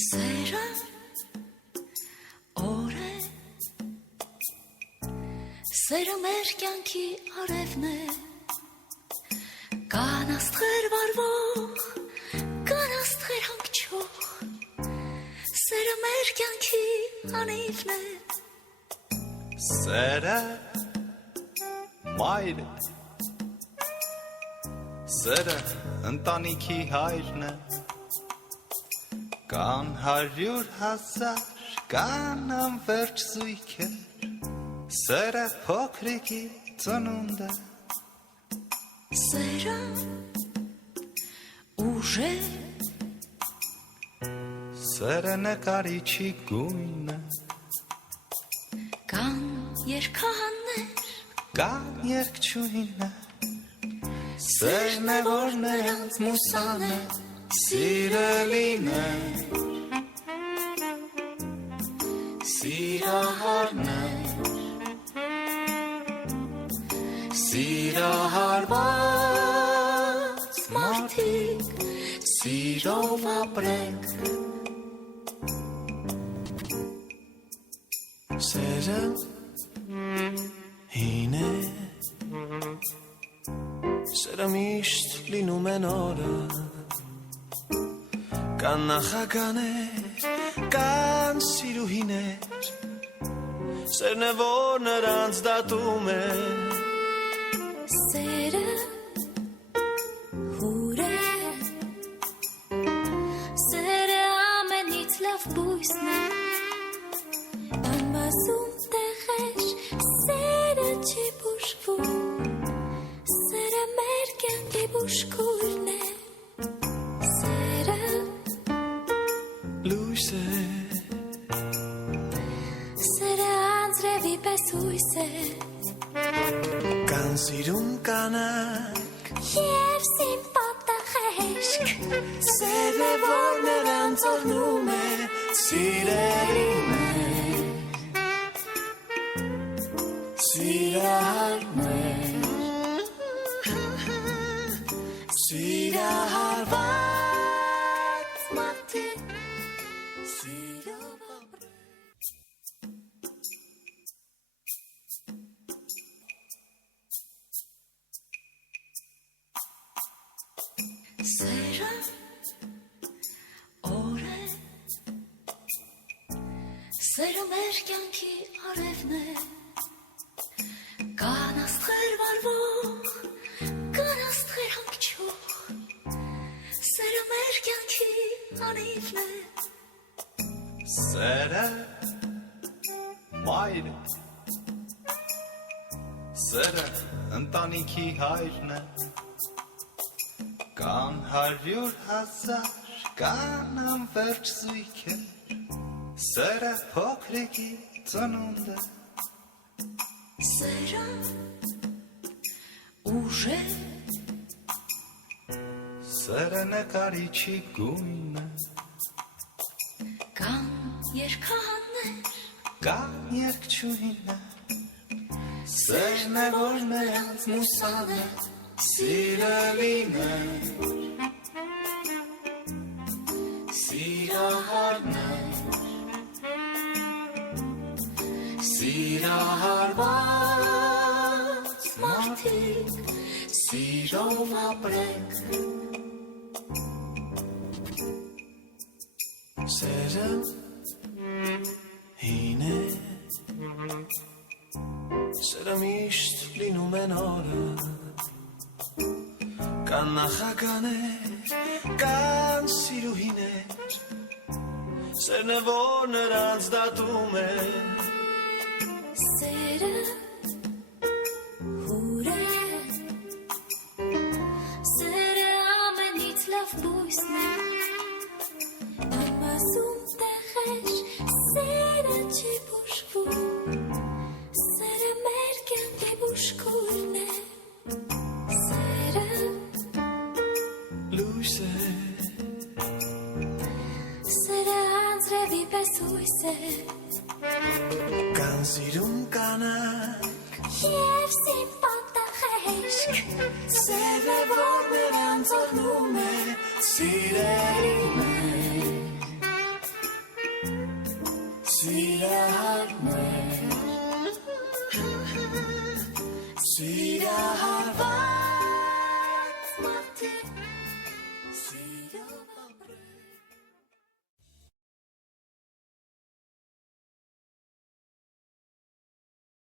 Սերը օր է, սերը մեր կյանքի արևն է, կան աստղեր վարվող, կան աստղեր հանգչող, սերը մեր կյանքի անիվն է։ Սերը մայր է, սերը ընտանիքի հայրն է, կան 100,000, կան անվերջ զույգեր, սերը փոքրիկի ծնունդ է։ Սերը ուժ է, սերը նկարիչի գույն է, կան երգահաններ, կան երգչուհիներ, սերն է, որ նրանց մուսան է, սիրելիներ, սիրահարներ, սիրահարված մարդիկ, սիրով ապրեք։ Սերը հին է, սերը միշտ լինում են օրը, կան նախագաներ, կան սիրուհիներ, սերն է, որ նրանց դատում է։ Սերը հուր է, սերը ամենից լավ բույսն է, անմասում տեղեր, սերը չի բուժվում, սերը մեր կյանքի բուժքույրն է, սերը Լույս է, սերը անձրևի պես հույս է, կան սիրուն կանանք, և սիմպատախեշք, սերն է, որ նրանց օրհնում է, սիրելիներ, սիրահարներ, սիրահարված մարդիկ, սիրով ապրեք։ Սերը օր է, սերը մեր կյանքի արևն է, կան աստղեր վարվող, կան աստղեր հանգչող, սերը մեր կյանքի անիվն է։ Սերը մայր է, սերը ընտանիքի հայրն է, կան 100,000, կան անվերջ զույգեր, սերը փոքրիկի ծնունդ է։ Սերը ուժ է, Սերը նկարիչի գույն է, կան երգահաններ, կան երգչուհիներ, սերն է, որ նրանց մուսան է, սիրելիներ, սիրահարներ, սիրահարված մարդիկ, սիրով ապրեք։ Սերը հին է, սերը միշտ լինում են օրը, կան նախագաներ, կան սիրուհիներ, սերն է, որ նրանց դատում է։ Սերը հուր է, սերը ամենից լավ բույսն է, անմասում տեղեր, սերը չի բուժվում, սերը մեր կյանքի բուժքույրն է, սերը Լույս է, սերը անձրևի պես հույս է, կան սիրուն կանանք, և սիմպատախեշք, սերն է, որ նրանց օրհնում է, սիրելիներ, սիրով ապրել